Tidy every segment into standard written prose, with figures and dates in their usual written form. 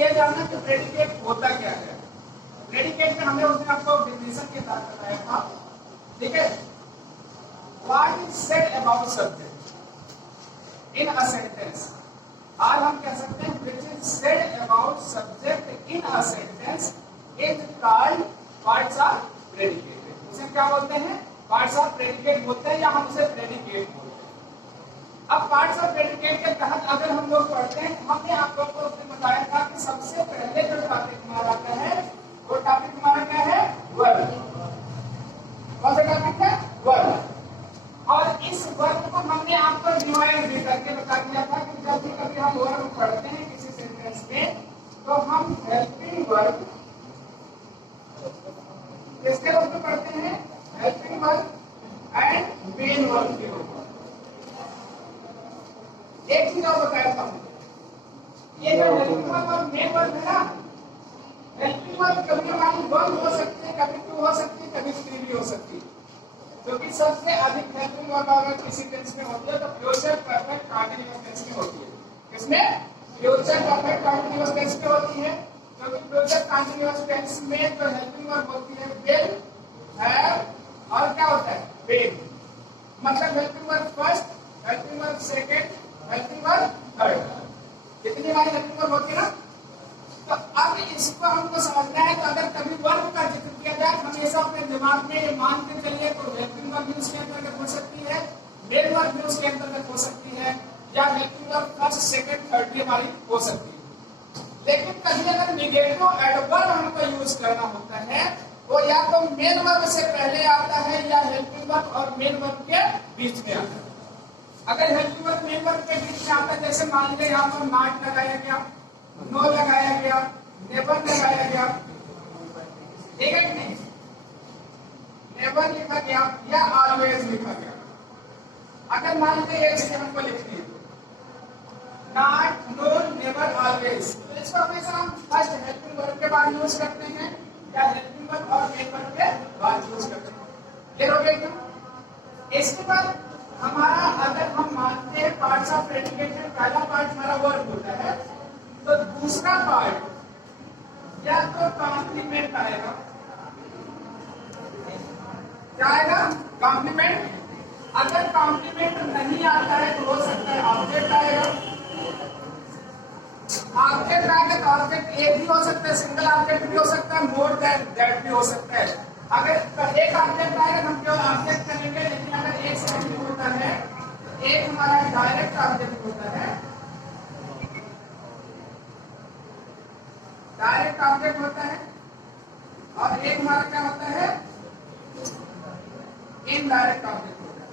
ये जानना कि प्रेडिकेट होता क्या है। प्रेडिकेट में हमने उसने आपको डेफिनेशन के साथ बताया था, ठीक है। What is said about subject in a sentence, आज हम कह सकते हैं which is said about subject in a sentence is called parts of predicate. उसे क्या बोलते हैं? पार्ट्स ऑफ प्रेडिकेट बोलते हैं, या हम उसे प्रेडिकेट बोलते हैं। अब पार्ट्स ऑफ प्रेडिकेट के तहत अगर हम लोग पढ़ते हैं, हमने आप लोगों को उसने बताया था कि सबसे पहले जो टॉपिक हमारा आता है वो टॉपिक हमारा क्या है? वर्ब। कौन सा टॉपिक है? वर्ब। और इस वर्ब को हमने आपको डिवाइड भी करके बता दिया था कि जब भी कभी हम वर्ब पढ़ते हैं किसी सेंटेंस में, तो हम हेल्पिंग वर्ब किसके रूप में पढ़ते हैं? Helping verb and main verb के रूप में। एक चीज और बताया था, ये जो हेल्पिंग वर्ब और मेन वर्ब है ना, हेल्पिंग वर्ब कभी हमारी वन हो सकती है, कभी टू हो सकती है, कभी थ्री भी हो सकती है। क्योंकि सबसे अधिक हेल्पिंग वर्ब अगर किसी टेंस में होती है तो फ्यूचर परफेक्ट कंटीन्यूअस टेंस में होती है। किसमें? फ्यूचर परफेक्ट कंटीन्यूअस टेंस में होती है। क्योंकि फ्यूचर कंटीन्यूअस टेंस में जो हेल्पिंग वर्ब होती है विल, हैव और क्या होता है? बीन। मतलब helping verb first, helping verb second, helping verb third. कितनी बार हेल्पिंग वर्ब होती है ना? तो अब इसको हमको समझना है, तो अगर कभी वर्ब का जिक्र किया जाए, हमेशा अपने दिमाग में ये मान के चलिए तो हेल्पिंग वर्ब भी उसके अंतर्गत हो सकती है, मेन वर्ब भी उसके अंतर्गत हो सकती है, या helping verb first second third भी हमारी हो सकती है। लेकिन कभी अगर निगेटिव एडवर्ब हमको यूज करना होता है, वो या तो मेन वर्ब से पहले आता है या हेल्पिंग वर्ब और मेन वर्ब के बीच में आता है। अगर हेल्पिंग वर्ब मेन वर्ब के बीच में आता है, जैसे मान लीजिए यहाँ पर नॉट लगाया गया, नो लगाया गया, नेवर लगाया गया, ठीक है कि नहीं? नेवर लिखा गया या ऑलवेज लिखा गया। अगर मान लीजिए ये चीज हमको लिखनी है, नॉट, नो, नेवर, ऑलवेज, तो इसको हमेशा हम फर्स्ट हेल्पिंग वर्ब के बाद यूज करते हैं या हेल्पिंग वर्ब और मेन वर्ब के बाद यूज करते हैं। क्लियर हो गया? इसके बाद हमारा अगर हम मानते हैं पार्ट्स ऑफ प्रेडिकेट में पहला पार्ट हमारा वर्ब होता है, तो दूसरा पार्ट या तो कॉम्प्लीमेंट आएगा, क्या आएगा? कॉम्प्लीमेंट। अगर कॉम्प्लीमेंट नहीं आता है तो हो सकता है ऑब्जेक्ट आएगा। ऑब्जेक्ट आएगा तो ऑब्जेक्ट एक भी हो सकता है, सिंगल ऑब्जेक्ट भी हो सकता है, मोर देन दैट भी हो सकता है। अगर एक ऑब्जेक्ट आएगा हम केवल ऑब्जेक्ट करेंगे, लेकिन अगर एक सेकंड होता है, एक हमारा डायरेक्ट ऑब्जेक्ट होता है, डायरेक्ट ऑब्जेक्ट होता है, और एक हमारा क्या होता है? इनडायरेक्ट ऑब्जेक्ट होता है।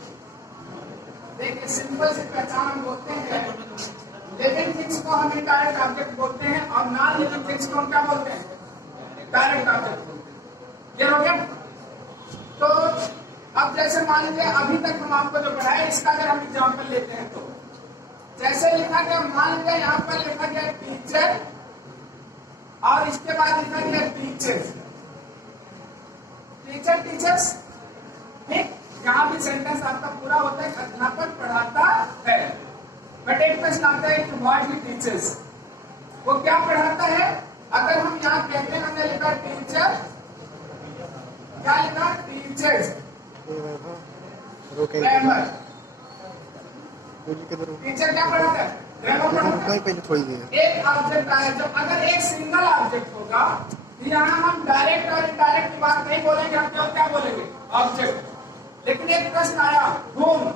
देखिए सिंपल से पहचान हम बोलते हैं, लिविंग थिंग्स को हम इनडायरेक्ट ऑब्जेक्ट बोलते हैं और नॉन लिविंग थिंग्स को हम क्या बोलते हैं? डायरेक्ट ऑब्जेक्ट बोलते हैं। क्लियर हो गया? तो अब जैसे मान लीजिए अभी तक हम आपको जो पढ़ाया, इसका अगर हम एग्जाम्पल लेते हैं तो जैसे लिखा गया, मान लीजिए यहाँ पर लिखा गया टीचर और इसके बाद लिखा गया टीचर्स, टीचर टीचर्स, ठीक। यहाँ भी सेंटेंस आपका पूरा होता है, अध्यापक पढ़ाता है, बट एक प्रश्न आता है कि व्हाट ही टीचर्स, वो क्या पढ़ाता है? अगर हम यहाँ कहते हैं, हमने लिखा टीचर, क्या लिखा? टीचर्स, ग्रामर, टीचर क्या पढ़ाता है? ग्रामर पढ़ाता है। एक ऑब्जेक्ट आया, जब अगर एक सिंगल ऑब्जेक्ट होगा, यहाँ हम डायरेक्ट और इनडायरेक्ट की बात नहीं बोलेंगे, हम केवल क्या बोलेंगे? ऑब्जेक्ट। लेकिन एक प्रश्न आया, home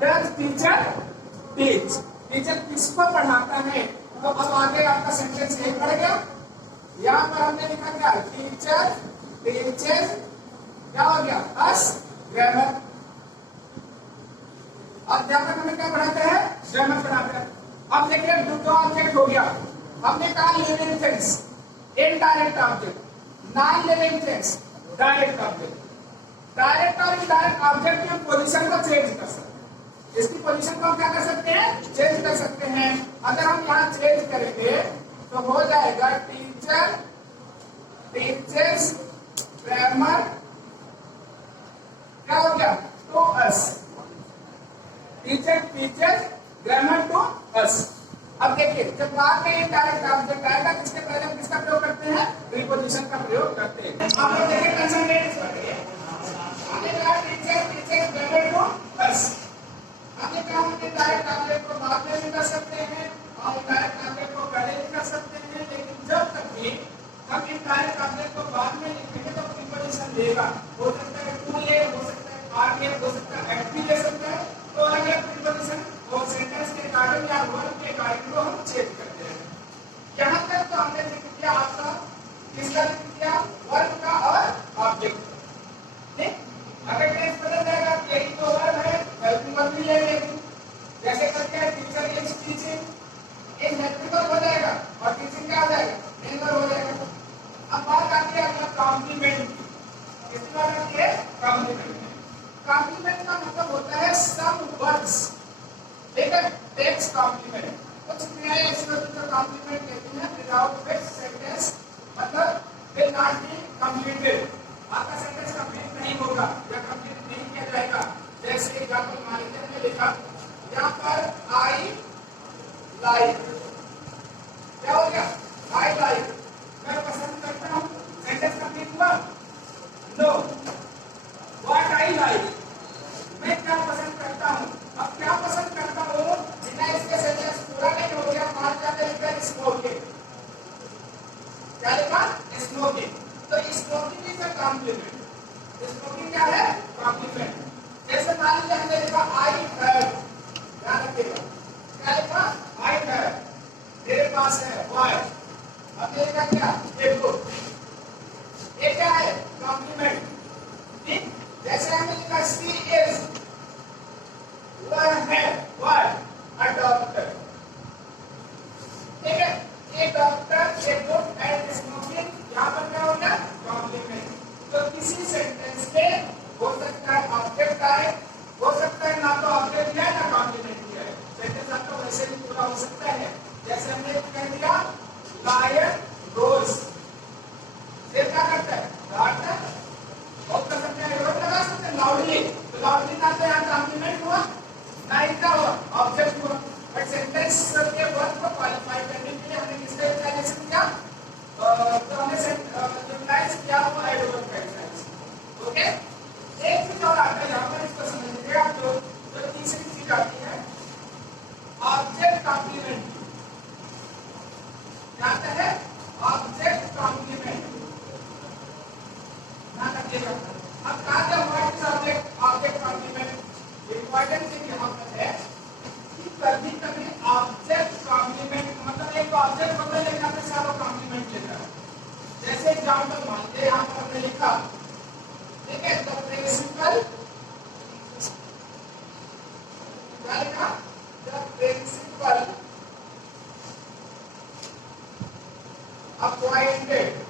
does teacher teach, teacher किसको पढ़ाता है? तो अब आगे आपका सेंटेंस यही पड़ गया। यहाँ पर हमने लिखा क्या? टीचर टीचर्स, क्या हो गया? अस, ग्रामर। अध्यापक हमें क्या पढ़ाते हैं? ग्रामर पढ़ाते हैं। अब देखिए दो ऑब्जेक्ट हो गया, हमने कहा living things, indirect object, non living things, direct object. Direct और इनडायरेक्ट ऑब्जेक्ट की पोजीशन को चेंज कर सकते हैं, इसकी पोजीशन को हम क्या कर सकते हैं? चेंज कर सकते हैं। अगर हम यहाँ चेंज करेंगे तो हो जाएगा टीचर टीचर्स ग्रामर, क्या हो गया? To us, teacher teachers grammar to us. अब देखिए जब बाद में इनडायरेक्ट ऑब्जेक्ट आएगा किसके पहले हम किसका प्रयोग करते हैं, प्रीपोजिशन का प्रयोग करते हैं। आप लोग देखिए कंसंट्रेट करिए, हमने कहा टीचर टीचर बेटर टू बस, हमने कहा हम इनडायरेक्ट ऑब्जेक्ट को बाद में भी कर सकते हैं और इनडायरेक्ट ऑब्जेक्ट को पहले भी कर सकते हैं, लेकिन जब तक भी हम इनडायरेक्ट ऑब्जेक्ट को बाद में लिखेंगे तो प्रीपोजिशन देगा, हो सकता है टू ले, हो सकता है आर ले, हो सकता है एट भी ले सकता है, तो अलग प्रीपोजिशन और सेंटेंस के अकॉर्डिंग या वर्ब के अकॉर्डिंग को हम चेंज करते हैं। यहाँ तक तो हमने जिक्र किया आपका किसका जिक्र किया, वर्ब का और ऑब्जेक्ट का, ठीक। अगर टेंस बदल जाएगा यही तो वर्ब है, हेल्पिंग वर्ब भी ले लेंगे, जैसे करके teacher is teaching is helping verb हो जाएगा और टीचिंग क्या हो जाएगा, मेन वर्ब हो जाएगा। अब बात आती है अपना कॉम्प्लीमेंट की, किसकी बात आती है, कॉम्प्लीमेंट। कॉम्प्लीमेंट का मतलब होता है सम वर्ड्स, ठीक है, टेक्स्ट कॉम्प्लीमेंट, कुछ क्रियाएं इस वक्त का कॉम्प्लीमेंट कहते हैं विदाउट व्हिच सेंटेंस मतलब विल नॉट बी कंप्लीटेड, आपका सेंटेंस कंप्लीट नहीं होगा या कंप्लीट नहीं किया जाएगा। जैसे एग्जांपल मान लीजिए हमने लिखा यहाँ पर आई लाइक, क्या हो गया, आई लाइक, मैं पसंद करता हूँ, सेंटेंस कंप्लीट हुआ, नो। व्हाट आई लाइक, मैं क्या पसंद करता हूँ, अब क्या पसंद करता हूँ बिना इसके सेंटेंस पूरा नहीं हो गया, मान जाते लिखा स्मोकिंग, क्या लिखा, स्मोकिंग, तो smoking is a compliment, smoking क्या है, कॉम्प्लीमेंट। जैसे मान लीजिए हमने लिखा आई हैव, ध्यान रखिएगा, क्या लिखा, आई हैव, मेरे पास है, वाई, हमने लिखा क्या, ए बुक, ये क्या है, कॉम्प्लीमेंट, ठीक। जैसे हमने लिखा शी इज, वह है, वह अ डॉक्टर, ठीक है, a doctor, a book and smoking, यहाँ पर क्या हो गया, कॉम्प्लीमेंट। तो किसी सेंटेंस में हो सकता है ऑब्जेक्ट आए, हो सकता है ना तो ऑब्जेक्ट दिया ना कॉम्प्लीमेंट दिया है, सेंटेंस आपका वैसे भी पूरा हो सकता है। जैसे हमने कह दिया लायन रोज, ये क्या करता है, गाता है, और कर सकते हैं रोज लगा सकते हैं लाउडली, तो लाउडली ना तो यहाँ कॉम्प्लीमेंट हुआ ना इनका हुआ, ऑब्जेक्ट हुआ, बट सेंटेंस के वर्ड को क्वालिफाई करने के लिए हमने किसका यूटिलाइजेशन किया, तो हमने यूटिलाइज किया वो एडवर्ब का यूटिलाइज। ओके, एक चीज और आता है यहाँ पर, इसको समझ लीजिए आप लोग, तो तीसरी चीज आती है ऑब्जेक्ट कॉम्प्लीमेंट, क्या आता है, ऑब्जेक्ट कॉम्प्लीमेंट, ध्यान रखिएगा। अब कहा था what is object, object complement, important चीज यहाँ पर है कि कभी कभी ऑब्जेक्ट कॉम्प्लीमेंट मतलब एक ऑब्जेक्ट होता है लेकिन आपने सारा कॉम्प्लीमेंट लेता है। जैसे एग्जांपल मानते हैं यहाँ पर हमने लिखा, ठीक है, द प्रिंसिपल, क्या लिखा, द प्रिंसिपल अपॉइंटेड,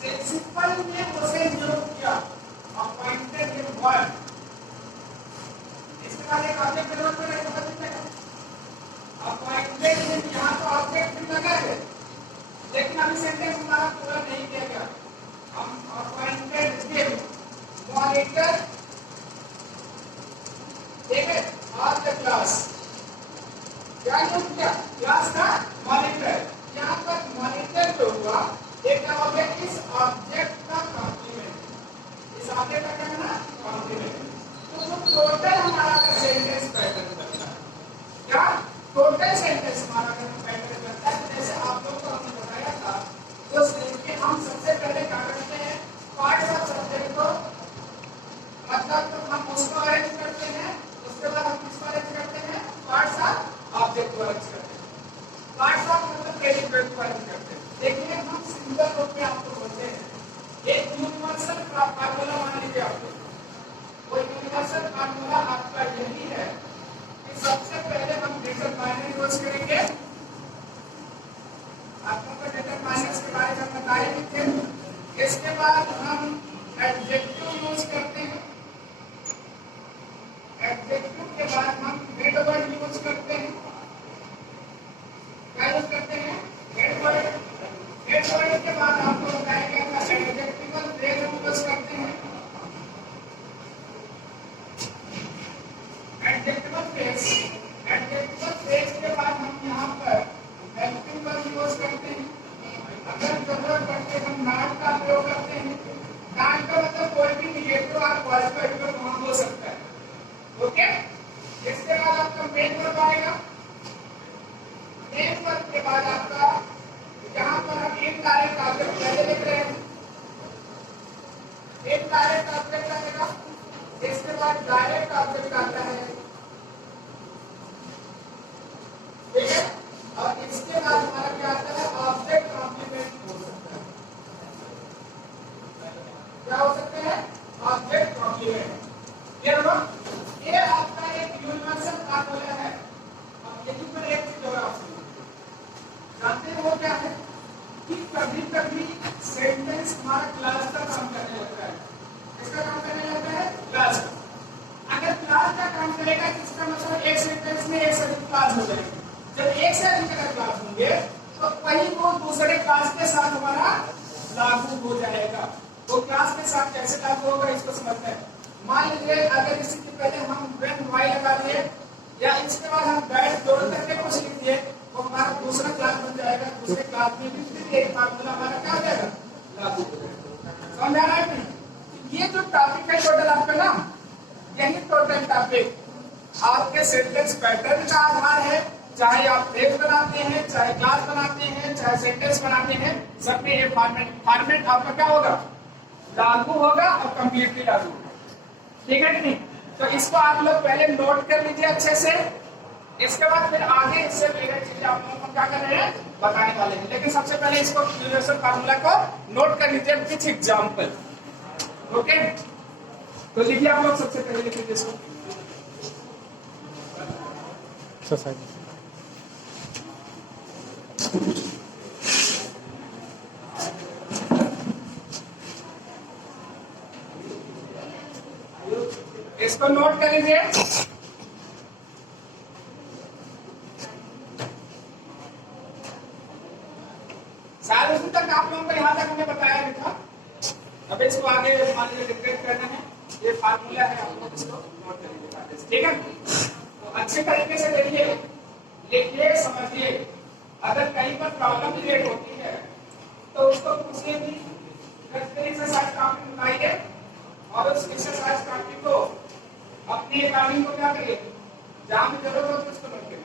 प्रिंसिपल ने उसे नियुक्त किया, अपॉइंटेड हिम वन, इसके बाद एक ऑब्जेक्ट जरूरत पड़ेगा, समझ लीजिएगा, अपॉइंटेड हिम, यहाँ तो ऑब्जेक्ट भी लगा है लेकिन अभी सेंटेंस हमारा पूरा नहीं किया गया, हम अपॉइंटेड हिम मॉनिटर, ठीक है, ऑफ द क्लास, क्या नियुक्त किया, क्लास का मॉनिटर, यहाँ पर मॉनिटर जो हुआ एक क्या हो गया, इस ऑब्जेक्ट का कॉम्प्लीमेंट, इस ऑब्जेक्ट का क्या करना, कॉम्प्लीमेंट। तो टोटल हमारा सेंटेंस पैटर्न बनता है, क्या टोटल सेंटेंस हमारा पैटर्न बनता है। जैसे आप लोग को हमने बताया था, तो देखिए हम सबसे पहले क्या करते हैं, पार्ट्स ऑफ सब्जेक्ट को मतलब तो हम उसको अरेंज करते हैं, उसके बाद हम किसको अरेंज करते हैं, पार्ट्स ऑफ ऑब्जेक्ट को अरेंज करते हैं, पार्ट्स ऑफ मतलब प्रेडिकेट को अरेंज करते हैं। देखिए हम सिंगल रूप में आपको बोलते हैं, एक यूनिवर्सल फार्मूला मान लीजिए आपको, वो यूनिवर्सल फार्मूला आपका यही है कि सबसे पहले हम डिटरमाइनर यूज करेंगे, आपको डिटरमाइनर्स के बारे में बताए भी थे, इसके बाद हम एडजेक्टिव यूज करते बाद हम हेड वर्ड यूज करते हैं। क्या यूज करते हैं? Head word. हेड वर्ड के बाद आपको बताया गया था एडजेक्टिवल फ्रेज हम यूज करते हैं। एडजेक्टिवल फ्रेज, एडजेक्टिवल फ्रेज के बाद हम यहाँ पर हेल्पिंग वर्ब यूज करते हैं। अगर जरूरत पड़ते हम नॉट का प्रयोग करते हैं। नॉट का मतलब कोई भी निगेटिव और पॉजिटिव वहां हो सकता है। ओके, इसके बाद आपका मेन वर्ब आएगा। मेन वर्ब के बाद आपका यहाँ पर हम इनडायरेक्ट ऑब्जेक्ट पहले लिख रहे हैं। इनडायरेक्ट ऑब्जेक्ट आएगा, इसके बाद डायरेक्ट ऑब्जेक्ट आता है, ठीक है। और इसके बाद हमारा क्या आता है? ऑब्जेक्ट कॉम्प्लीमेंट हो सकता है। क्या हो सकते हैं? Object complement. क्लियर हुआ? ये आपका एक यूनिवर्सल फॉर्मूला है। अब यहीं पर एक चीज और आपसे जानते हैं वो क्या है कि कभी कभी सेंटेंस हमारा क्लास का काम करने लगता है। किसका काम करने लगता है? क्लास का। अगर क्लास का काम करेगा इसका मतलब एक सेंटेंस में एक से अधिक क्लास हो जाएगी। जब एक से अधिक अगर क्लास होंगे तो वही वो दूसरे क्लास के साथ हमारा लागू हो जाएगा। वो क्लास के साथ कैसे लागू होगा इसको समझते हैं। मान लीजिए अगर इसी के पहले हम व्हेन वाई लगा दिए या इसके बाद हम दैट जोड़ करके कुछ लिख दिए तो हमारा दूसरा क्लास बन जाएगा। दूसरे क्लास में भी फिर एक फार्मूला हमारा क्या हो जाएगा? लागू हो जाएगा। समझ आ रहा है नहीं? ये जो टॉपिक है टोटल आपका ना, यही टोटल टॉपिक आपके सेंटेंस पैटर्न का आधार है। चाहे आप फ्रेज बनाते हैं, चाहे क्लास बनाते हैं, चाहे सेंटेंस बनाते हैं, सब में ये फॉर्मेट आपका क्या होगा? लागू होगा और कंप्लीटली लागू होगा। ठीक है कि नहीं? तो इसको आप लोग पहले नोट कर लीजिए अच्छे से। इसके बाद फिर आगे इससे रिलेटेड चीजें आप लोगों को क्या कर रहे हैं? बताने वाले हैं। लेकिन सबसे पहले इसको यूनिवर्सल फार्मूला को नोट कर लीजिए विथ एग्जांपल। ओके, तो लिखिए आप लोग सबसे पहले लिख लीजिए इसको। इसको नोट कर लीजिए। शायद उसी तक आप लोगों को यहाँ तक हमने बताया भी था। अब इसको आगे मान लीजिए डिफरेंट करना है। ये फार्मूला है, आप लोग इसको नोट कर लीजिए, ठीक है। तो अच्छे तरीके से देखिए, लिखिए, समझिए। अगर कहीं पर प्रॉब्लम क्रिएट होती है तो उसको पूछिए कि एक्सरसाइज कॉपी बनाइए और उस एक्सरसाइज कॉपी को अपनी अकाउंटिंग को क्या करिए, जहां भी जरूरत हो तो उसको नोट करिए।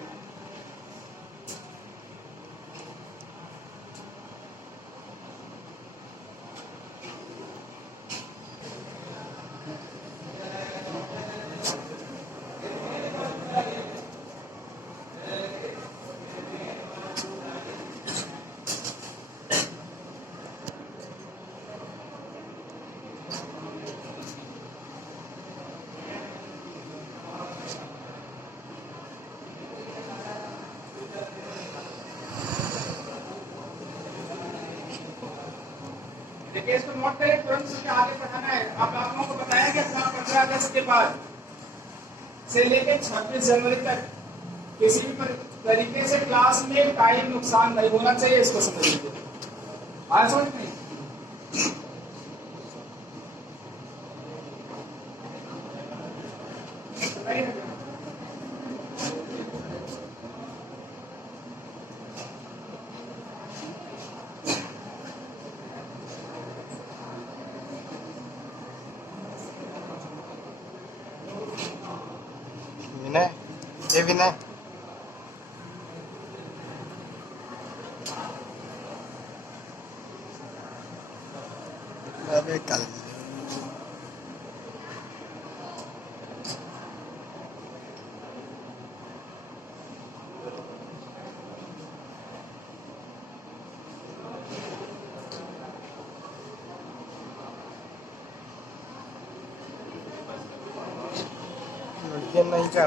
देखिए, इसको नोट करें, तुरंत से आगे पढ़ाना है। अब आप लोगों को बताया गया था 15 अगस्त के बाद से लेकर 26 जनवरी तक किसी भी तरीके से क्लास में टाइम नुकसान नहीं होना चाहिए। इसको समझ लीजिए। आज समझ नहीं विनय, ये विनय, अबे कल नहीं क्या